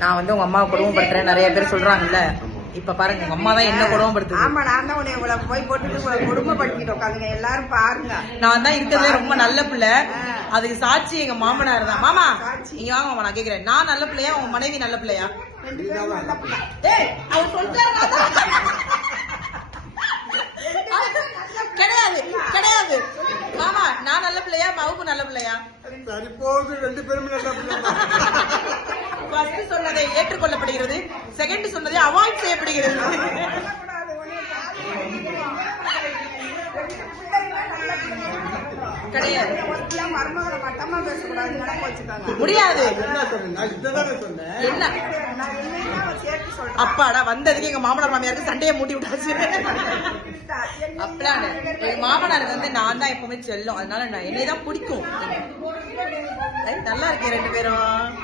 நான் வந்து உங்க அம்மாவை கொடுமைப்படுத்துறேன் நிறைய பேர் சொல்றாங்கல்ல. இப்ப பாருங்க உங்க அம்மா தான் என்ன கொடுமைப்படுத்துது. ஆமா, நான் தான் உன்னை இவ்வளவு போய் போட்டுட்டு கொடுமைப்படுத்திட்டு உட்காந்துங்க. எல்லாரும் பாருங்க, நான் தான் இருக்கிறதுல ரொம்ப நல்ல பிள்ளை. அதுக்கு சாட்சி எங்க மாமனார் தான். மாமா நீங்க வாங்க மாமா, நான் கேக்குறேன், நான் நல்ல பிள்ளையா உங்க மனைவி நல்ல பிள்ளையா? கிடையாது கிடையாது மாமா, நான் நல்ல பிள்ளையா மவுக்கு நல்ல பிள்ளையா? ரெண்டு பேரும் நல்ல பிள்ளை. ஃபர்ஸ்ட் சொன்னதை ஏற்றுக்கொள்ளப்படுகிறது, செகண்ட் சொன்னதை அவாய்ட் செய்யப்படுகிறது. கிடையாது, முடியாது. என்ன அப்பாடா வந்ததுக்கு எங்க மாமனார் மாமியாருக்கு சண்டையை மூட்டி விட்டாச்சு. அப்படியான எங்க மாமனாருக்கு வந்து நான் தான் எப்பவுமே செல்லும், அதனால நான் என்னைதான் பிடிக்கும். நல்லா இருக்கேன் ரெண்டு பேரும்.